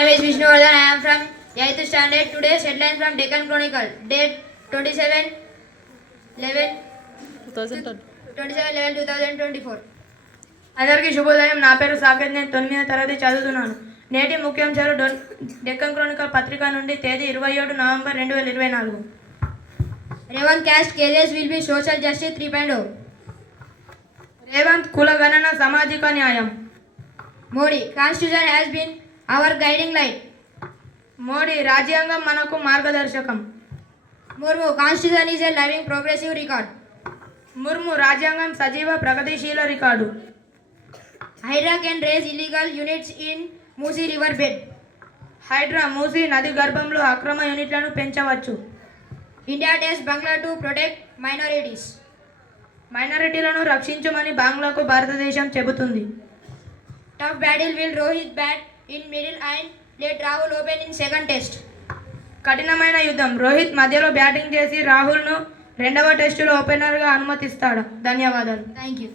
My name is Vishnuvardhan. I am from 8th standard. Today's headlines from Deccan Chronicle. Date 27/11/2024. అందరికీ శుభోదయం. నా పేరు సాకేత్. నేను 9వ తరగతి చదువుతున్నాను. నేటి ముఖ్యాంశాలు డెక్కన్ క్రానికల్ పత్రిక నుండి తేదీ 27 November 2024. Revanth caste cases will be social justice 3.0. Revanth కులగణన సామాజిక న్యాయం. Modi, Constitution has been our guiding light. Modi, రాజ్యాంగం మనకు మార్గదర్శకం. Murmu, Constitution is a living progressive record. Murmu, రాజ్యాంగం సజీవ ప్రగతిశీల record. Hydra can raise illegal units in Musi river bed. Hydra, Musi నది గర్భంలో అక్రమ యూనిట్లను పెంచవచ్చు. India tells Bangla to protect minorities. మైనారిటీలను రక్షించమని బంగ్లాకు భారతదేశం చెబుతుంది. Tough battle will Rohit bat in middle and let Rahul open in second test. కఠినమైన యుద్ధం. రోహిత్ మధ్యలో బ్యాటింగ్ చేసి రాహుల్ను రెండవ టెస్టులో ఓపెనర్గా అనుమతిస్తాడు. ధన్యవాదాలు. Thank you.